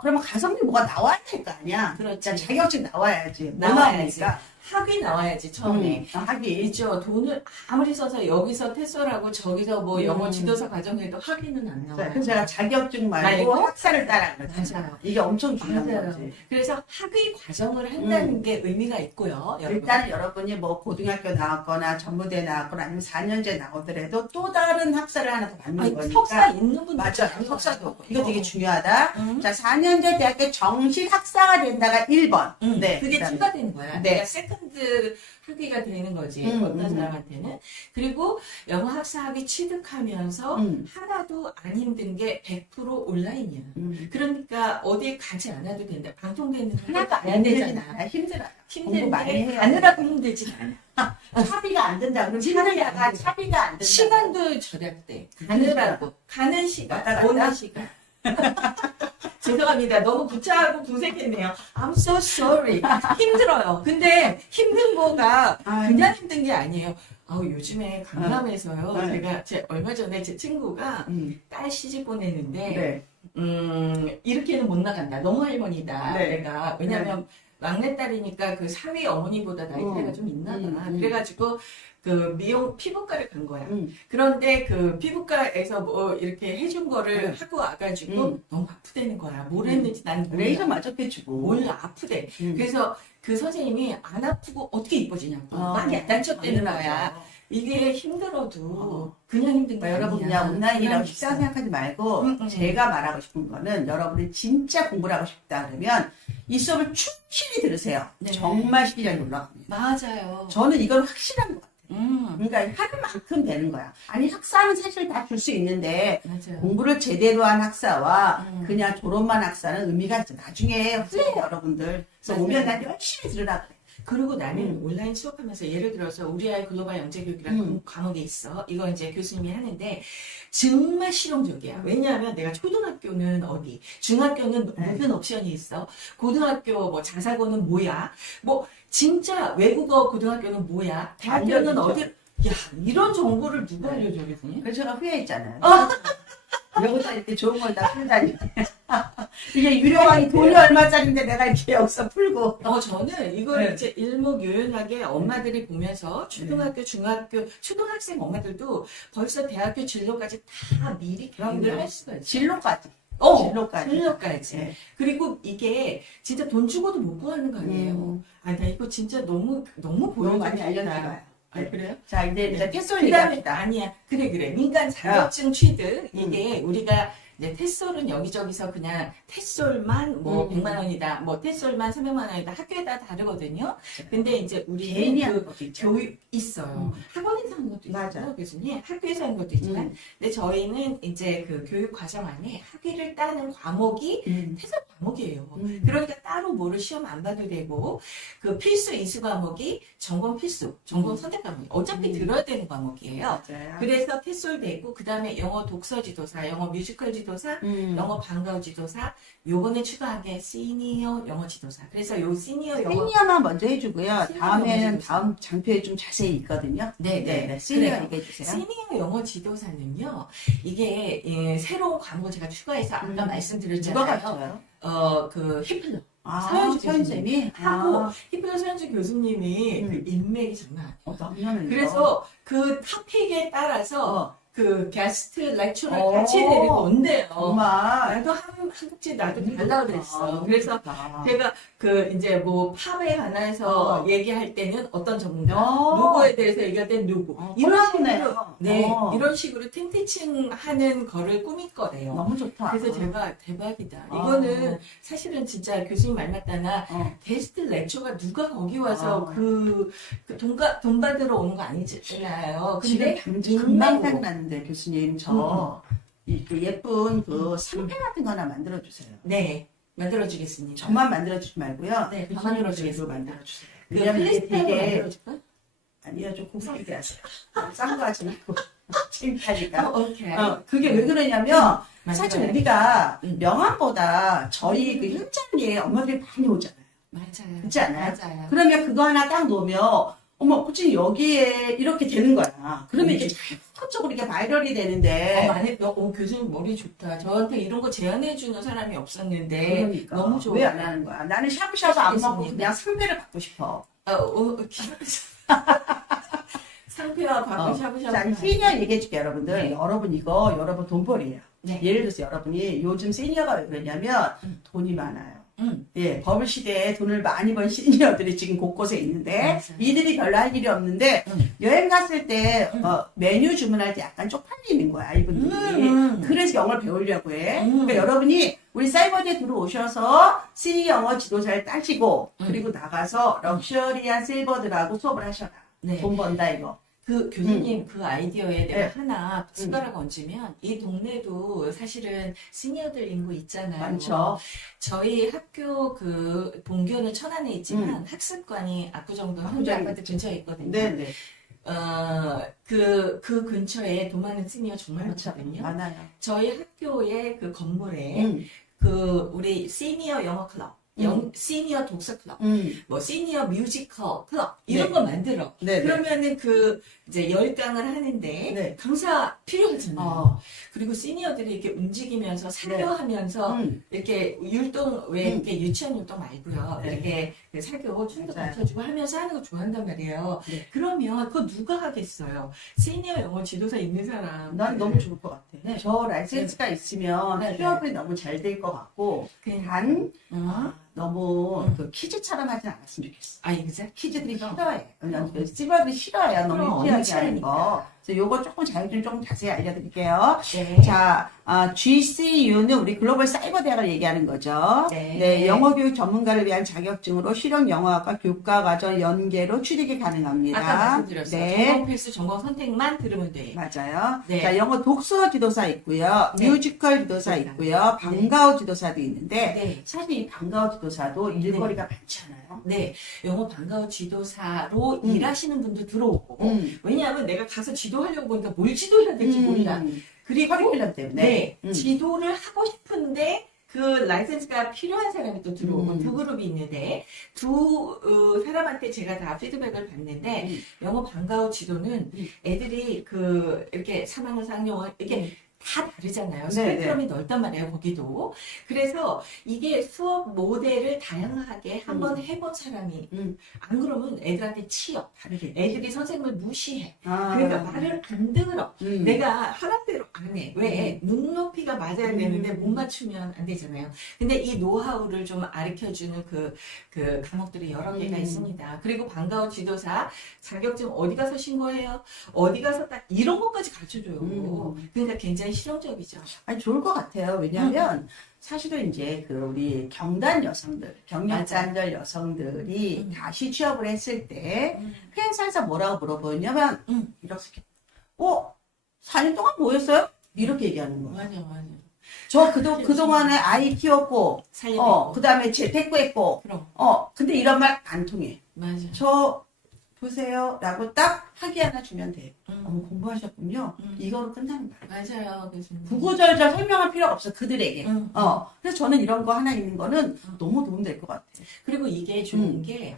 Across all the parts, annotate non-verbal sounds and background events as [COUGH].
그러면 가성비 뭐가 나와야 될 거 아니야. 그렇지. 자, 자격증 나와야지. 뭐 나와야지. 나오니까. 학위 나와야지 처음에. 음, 하기. 있죠. 돈을 아무리 써서 여기서 테스라고 저기서 뭐 영어 음. 지도사 과정에도 학위는 안 자, 나와요. 그래서 제가 자격증 말고 말고? 학사를 따라 그랬지. 맞아요. 이게 엄청 중요한 맞아요. 거지. 그래서 학위 과정을 한다는 게 의미가 있고요. 여러분. 일단은 여러분이 뭐 고등학교 나왔거나 전무대 나왔거나 아니면 4년제 나오더라도 또 다른 학사를 하나 더 받는 아니, 거니까. 석사 있는 분들 맞아. 석사도. 없고. 이거 되게 중요하다. 음. 자, 4년제 대학교 정식 학사가 된다가 1번. 음, 네. 그게 그다음에. 추가되는 거야. 네. 그러니까 세컨 드 학위가 되는 거지. 음, 어떤 음. 사람한테는. 그리고 영어 학사 학위 취득하면서 음. 하나도 안 힘든 게 100% 온라인이야. 음. 그러니까 어디 가지 않아도 된다. 방송되는 거 하나도 안 되잖아. 많이 힘든데 해야 가느라고 힘들진 않아. [LAUGHS] 차비가 안 된다. 그럼 차비가 차비가 안 된다. 시간도 절약돼. 가느라고. 가는 시간? 오는 시간. [LAUGHS] 죄송합니다. 너무 구차하고 구색했네요. I'm so sorry. 힘들어요. 근데 힘든 거가 아유. 그냥 힘든 게 아니에요. 아우, 요즘에 강남에서요. 네. 제가 제 얼마 전에 제 친구가 음. 딸 시집 보내는데 네. 음, 이렇게는 못 나간다. 너무 할머니다. 네. 내가. 왜냐면, 막내딸이니까 그 사위 어머니보다 나이 차이가 음. 좀 있나 봐. 음, 음. 그래가지고, 그 미용 피부과를 간 거야. 음. 그런데 그 피부과에서 뭐 이렇게 해준 거를 음. 하고 와가지고 음. 너무 아프다는 거야. 뭘 음. 했는지 난 몰라. 레이저 뭐. 몰라. 아프대. 음. 그래서 그 선생님이 안 아프고 어떻게 이뻐지냐고. 아, 많이 안 다쳤다는 당연하죠. 거야. 이게 힘들어도 어. 그냥 힘든 게뭐 여러분. 그냥 온라인이라고 식상 있어. 생각하지 말고 음, 음. 제가 말하고 싶은 거는 여러분이 진짜 공부를 하고 싶다 그러면 이 수업을 충실히 들으세요. 네. 정말 실력이 올라갑니다. 맞아요. 저는 이건 확실한 것 같아요. 음. 그러니까 하는 만큼 되는 거야. 아니 학사는 사실 다 줄 수 있는데 맞아요. 공부를 제대로 한 학사와 음. 그냥 졸업만 학사는 의미가. 나중에 후회해요, 여러분들. 그래서 맞아요. 오면 난 열심히 들으라 그래. 그리고 나는 음. 온라인 수업하면서 예를 들어서 우리 아이 글로벌 영재교육이라는 음. 과목이 있어. 이거 이제 교수님이 하는데 정말 실용적이야. 왜냐하면 내가 초등학교는 어디, 중학교는 네. 무슨 옵션이 있어, 고등학교 뭐 자사고는 뭐야, 뭐 진짜 외국어 고등학교는 뭐야, 대학교는 알려주죠. 어디, 야 이런 정보를 누가 알려줘 교수님? 그래서 제가 후회했잖아요. 어. 여기다 이렇게 좋은 걸 다 풀다니. [LAUGHS] 이게 유료강의 돈이 얼마짜리인데 내가 이렇게 여기서 풀고. 어, 저는 이걸 네. 이제 일목요연하게 엄마들이 보면서 초등학교, 중학교, 초등학생 엄마들도 벌써 대학교 진로까지 다 미리 그럼요. 할 수가 있어요. 진로까지. 어, 진로까지. 진로까지. 네. 그리고 이게 진짜 돈 주고도 못 구하는 거 아니에요. 음. 아, 나 이거 진짜 너무, 너무 너무 보여주고 많이 싶다. 알려드려요. 아, 그래요? 자, 이제, 네. 이제 테스트 그 다음에, 얘기합시다. 아니야. 그래, 그래. 민간 자격증 취득. 음. 이게 우리가 이제 테솔은 여기저기서 그냥 테솔만 뭐 음. 100만 원이다. 뭐 테솔만 300만 원이다. 학교에 따라 다르거든요. 근데 이제 우리 개인이 그 하는 것도 있죠. 교육 있어요. 음. 학원에서 하는 것도 맞아. 있어요, 교수님. 학교에서 하는 것도 있지만, 음. 근데 저희는 이제 그 교육 과정 안에 학위를 따는 과목이 음. 태설 과목이에요. 음. 그러니까 따로 뭐를 시험 안 봐도 되고, 그 필수 이수 과목이 전공 필수, 전공 음. 선택 과목. 어차피 음. 들어야 되는 과목이에요. 맞아요. 그래서 테솔 되고, 그 다음에 영어 독서 지도사, 영어 뮤지컬 지도사, 음. 영어 방과후 지도사, 요번에 추가한 게 시니어 영어 지도사. 그래서 요 시니어 영어. 시니어만 먼저 해주고요. 시니어 다음에는 다음 장표에 좀 자세히 있거든요. 네, 네. 네. 시니어 그래요. 얘기해주세요. 시니어 영어 지도사는요, 이게 예, 새로운 과목을 제가 추가해서 아까 음. 말씀드렸잖아요. 가르쳐요? 어, 그 히플러. 아, 서현주 서현쌤이 하고, 아, 히플러 서현주 교수님이 음. 그 인맥이 장난 아니에요. 어, 그래서 그 토픽에 따라서 어, 그 게스트 렉처를 어. 같이 데리고 온대요. 정말 나도 한, 한국지 나도 달라고 그랬어. 그래서 좋다. 제가 그 이제 뭐 팝에 관해서 어. 얘기할 때는 어떤 전문가, 어. 누구에 대해서 얘기할 때는 누구. 어, 이런. 식으로, 네, 어. 이런 식으로 텐테칭 하는 거를 꾸밀 거래요. 너무 좋다. 그래서 제가 대박이다. 어. 이거는 사실은 진짜 교수님 말 맞다나 어. 게스트 렉처가 누가 거기 와서 어. 그, 그 돈 가, 돈 받으러 오는 거 아니잖아요. 지금 근데 당장 금방 인맥으로. 생각나는데 교수님 저 이 그 예쁜 그 상패 같은 거 하나 만들어 주세요. 네, 만들어주겠습니다. 저만 만들어 주지 말고요. 네, 다 교수님들도 만들어 주겠습니다. 만들어 주세요. 그 왜냐면 이게 플리스테로 되게 만들어줄까? 아니요 좀 고상하게 하세요. 싼거 하지 말고 [LAUGHS] 창피하니까. 어, 오케이. 어, 그게 왜 그러냐면 사실 만들어요. 우리가 음. 명함보다 저희 그 현장에 엄마들이 많이 오잖아요. 맞아요. 그렇지 않아요? 맞아요. 그러면 그거 하나 딱 놓으면 어머, 코치님 여기에 이렇게 되는 거야. 그러면 이게 자연적으로 이게 바이럴이 어, 되는데. 만약, 어, 어, 교수님 머리 좋다. 저한테 이런 거 제안해주는 사람이 없었는데. 그러니까. 너무 좋아. 왜 안 하는 거야? 나는 샤브샤브 안 먹고. 그냥 상대를 받고 싶어. 어, 어, 상표와 밥을 어. [LAUGHS] 샤브샤브. 자, 시니어 얘기해줄게, 여러분들. 네. 여러분, 이거, 여러분 돈벌이에요. 네. 예를 들어서 여러분이 요즘 시니어가 왜 그러냐면 음. 돈이 많아요. 음. 예, 버블 시대에 돈을 많이 번 시니어들이 지금 곳곳에 있는데 맞아요. 이들이 별로 할 일이 없는데 음. 여행 갔을 때 음. 어, 메뉴 주문할 때 약간 쪽팔리는 거야 이분들이. 음. 그래서 영어를 배우려고 해. 음. 그러니까 여러분이 우리 사이버대에 들어오셔서 시니 영어 지도사를 따시고 음. 그리고 나가서 럭셔리한 실버들하고 수업을 하셔라. 네. 돈 번다 이거. 그 교수님 그 아이디어에 내가 네. 하나 숟가락 얹으면 이 동네도 사실은 시니어들 인구 있잖아요. 많죠. 저희 학교 그 본교는 천안에 있지만 학습관이 압구정동 현대 압구정. 아파트 근처에 있거든요. 네네. 어, 그, 그 근처에 돈 많은 시니어 정말. 많거든요. 많아요. 저희 학교의 그 건물에 음. 그 우리 시니어 영어 클럽, 영, 시니어 독서 클럽, 음. 뭐 시니어 뮤지컬 클럽 이런 네. 거 만들어. 네네. 그러면은 그 이제 열강을 하는데 네. 강사 필요하잖아요. 어. 그리고 시니어들이 이렇게 움직이면서 사교하면서 음. 이렇게 율동 왜 음. 이렇게 유치원 율동 말고요. 네. 이렇게 그 사교 춤도 맞아요. 가르쳐주고 하면서 하는 거 좋아한단 말이에요. 네. 그러면 그거 누가 하겠어요? 시니어 영어 지도사 있는 사람. 난 너무 좋을 것 같아. 네. 저 라이센스가 있으면 네, 네. 휴업이 너무 잘 될 것 같고 그냥 단 음. 아, 너무 음. 그 퀴즈처럼 하진 않았으면 좋겠어. 아 이제 퀴즈들이. 싫어해. 왜냐면 시버들이 싫어해요. 너무 그럼, 유치하게 하는. 거. 그래서 요거 조금 자격증 조금 자세히 알려드릴게요. 네. 자, 아, GCU는 우리 글로벌 사이버 대학을 얘기하는 거죠. 네. 영어 교육 전문가를 위한 자격증으로 실용 영어학과 교과 과정 연계로 취득이 가능합니다. 아까 말씀드렸어요. 네. 전공 필수 전공 선택만 들으면 돼. 맞아요. 네. 자, 영어 독서 지도사 있고요. 네. 뮤지컬 지도사 있고요. 방과후 지도사도 있는데 네. 사실 이 방과후 지도사도 일거리가 많지 않아요? 네. 영어 방과후 지도사로 음. 일하시는 분도 들어오고. 음. 왜냐하면 내가 가서 지도하려고 하니까 뭘 지도해야 될지 몰라. 그리고 커리큘럼 때문에. 네, 음. 지도를 하고 싶은데 그 라이센스가 필요한 사람이 또 들어오고 음. 두 그룹이 있는데 두 어, 사람한테 제가 다 피드백을 받는데 음. 영어 방과후 지도는 음. 애들이 그 이렇게 3학년 4학년 이렇게 다 다르잖아요. 네, 스펙트럼이 넓단 말이에요, 거기도. 그래서 이게 수업 모델을 다양하게 한번 해본 사람이 음. 안 그러면 애들한테 치여. 다르게. 애들이 선생님을 무시해. 아. 그러니까 말을 안 들어. 음. 내가 하란 대로 안 해. 왜? 눈높이가 맞아야 음. 되는데 못 맞추면 안 되잖아요. 근데 이 노하우를 좀 가르쳐주는 그, 그 과목들이 여러 개가 음. 있습니다. 그리고 방과후 지도사 자격증 어디 가서 신고해요? 어디 가서 딱 이런 것까지 가르쳐줘요. 음. 그러니까 굉장히 실용적이죠. 아니 좋을 것 같아요. 왜냐하면 사실은 이제 그 우리 경단 여성들, 경력단절 여성들이 음. 다시 취업을 했을 때 음. 회사에서 뭐라고 물어보냐면 음. 이렇게 어? 4년 동안 뭐 했어요? 이렇게 얘기하는 거예요. 맞아, 맞아. 저 그도, [LAUGHS] 그동안에 아이 키웠고. 어, 그 다음에 재테크 했고, 그럼, 어, 근데 이런 말 안 통해. 맞아. 저, 보세요. 라고 딱 하기 하나 주면 돼. 음. 어머, 공부하셨군요. 음. 이거로 끝나는 거야. 맞아요, 교수님. 구구절절 설명할 필요가 없어, 그들에게. 음. 어, 그래서 저는 이런 거 하나 있는 거는 너무 도움될 것 같아. 그리고 이게 좋은 음. 게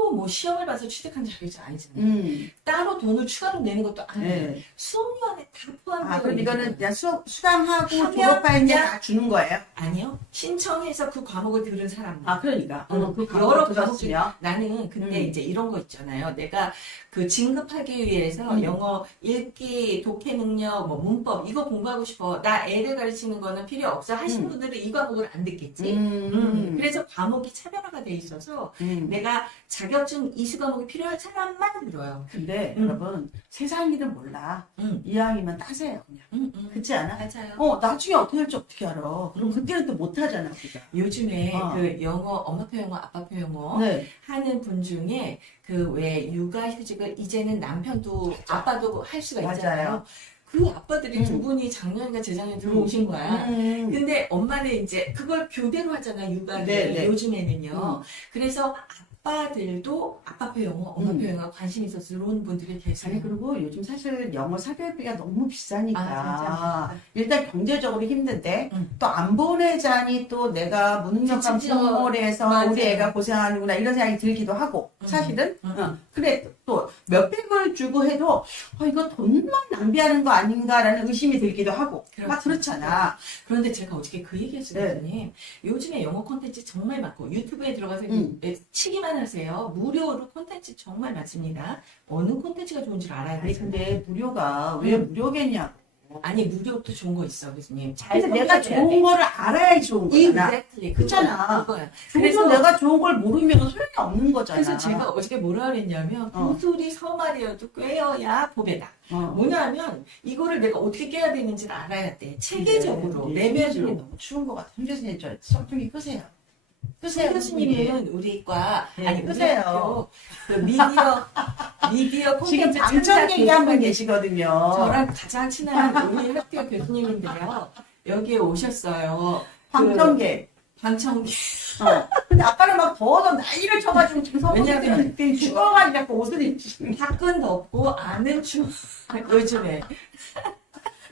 따로 뭐 시험을 봐서 취득한 자격증 아니잖아요. 음. 따로 돈을 추가로 내는 것도 아니에요. 네. 수업료 안에 다 포함되어 아, 그럼 있는 이거는 거예요. 그냥 수, 수강하고 하면 졸업한 이제 그냥- 다 주는 거예요? 아니요. 신청해서 그 과목을 들은 사람들. 아, 그러니까. 음, 어, 그 여러 여러 과목 들었으면. 나는 근데 음. 이제 이런 거 있잖아요. 내가 그 진급하기 위해서 음. 영어 읽기, 독해 능력, 뭐 문법 이거 공부하고 싶어. 나 애를 가르치는 거는 필요 없어. 하시는 음. 분들은 이 과목을 안 듣겠지. 음. 음, 그래서 과목이 차별화가 돼 있어서 음. 내가 자 격증 이수 과목이 필요한 사람만 들어요. 근데 음. 여러분 세상 일은 몰라. 음, 이왕이면 따세요 그냥. 음, 음. 그렇지 않아? 맞아요. 어 나중에 어떻게 할지 어떻게 알아? 그럼 음. 그때는 또 못하잖아 우리가. 요즘에 어. 그 영어 엄마표 영어 아빠표 영어 네. 하는 분 중에 그 왜 육아휴직을 이제는 남편도 아빠도 할 수가 있잖아요. 맞아요. 그 아빠들이 음. 두 분이 작년인가 재작년에 들어오신 거야. 음. 근데 엄마는 이제 그걸 교대로 하잖아 육아를 네, 네. 요즘에는요. 음. 그래서 아빠들도 아빠표 영어, 엄마표 음. 영어 관심 있어서 들어오는 분들이 계세요. 아니 그리고 요즘 사실 영어 사교육비가 너무 비싸니까 아, 일단 경제적으로 힘든데 음. 또안 보내자니 또 내가 무능력한 맞아요. 우리 애가 고생하는구나 이런 생각이 들기도 하고 사실은. 음. 어. 그래, 또 몇백을 주고 해도, 어, 이거 돈만 낭비하는 거 아닌가라는 의심이 들기도 하고. 막 그렇죠. 그렇잖아. 그런데 제가 어저께 그 얘기했어요, 네. 교수님. 요즘에 영어 콘텐츠 정말 많고 유튜브에 들어가서 음. 예, 치기만 하세요. 무료로 콘텐츠 정말 많습니다. 어느 콘텐츠가 좋은지 알아야 아니, 돼요. 근데 무료가 왜 음. 무료겠냐고. 아니 무료도 좋은 거 있어, 교수님. 잘 근데 내가 좋은 돼. 거를 알아야 좋은 거잖아. Exactly. 그렇잖아. 그거야. 그래서 그래서 내가 좋은 걸 모르면 소용이 없는 거잖아. 그래서 제가 어저께 뭐라 그랬냐면 어. 구슬이 서말이어도 꿰어야 보배다. 어. 뭐냐면 이거를 내가 어떻게 깨야 되는지를 알아야 돼. 체계적으로 네, 내 네, 면으로. 너무 추운 것 같아. 홍 교수님 저 선풍기 끄세요. 끄세요. 교수님은 우리 과 네, 아니 우리 끄세요. 그 미디어 [LAUGHS] 미디어 지금 콘텐츠 방청 창작 분 교수님 계시거든요. 저랑 가장 친한 우리 학교 교수님인데요. 여기에 오셨어요. 방청객. 방청객. 어. 근데 아까는 막 더워서 난리를 쳐가지고 지금 왜냐면 선풍기 죽어가지고 자꾸 옷을 입지. 밖은 덥고 안은 추워. 요즘에.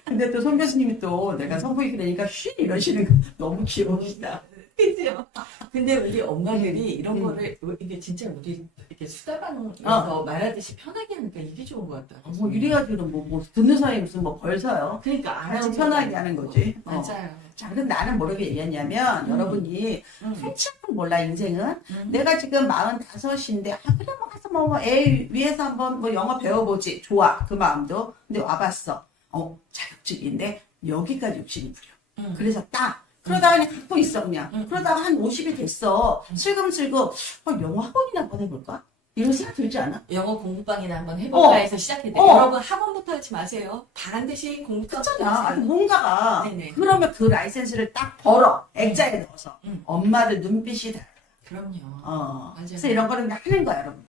근데 또 손 교수님이 또 내가 선풍기 끄니까 쉿 이러시는 거 너무 귀여우시다. [LAUGHS] 그죠? 근데 우리 엄마들이 이런 음. 거를 이게 진짜 우리 이렇게 수다방에서 말하듯이 편하게 하니까 이게 좋은 것 같다. 뭐 이래가지고 뭐, 뭐 듣는 사람이 무슨 뭐 벌써요. 그러니까 같이 하고 편하게 하는 거지. 어. 맞아요. 자, 근데 나는 뭐라고 얘기했냐면 음. 여러분이 음. 한참은 몰라 인생은 음. 내가 지금 45인데 아 그래 뭐 가서 뭐애 위해서 한번 뭐 영어 배워보지 좋아 그 마음도 근데 와봤어 어 자격증인데 여기까지 욕심이 부려 음. 그래서 딱 그러다가 그냥 갖고 있어 그냥 음. 그러다가 한 50이 됐어 음. 슬금슬금 어, 영어 학원이나 한번 해볼까 이런 생각 들지 않아? 영어 공부방이나 한번 해볼까 어. 해서 시작했대. 어. 여러분 학원부터 하지 마세요. 반드시 공부방 그렇잖아 아니, 뭔가가 네네. 그러면 그 라이센스를 딱 벌어 액자에 넣어서 음. 엄마들 눈빛이 다 그럼요. 어. 그래서 이런 그냥 하는 거야 여러분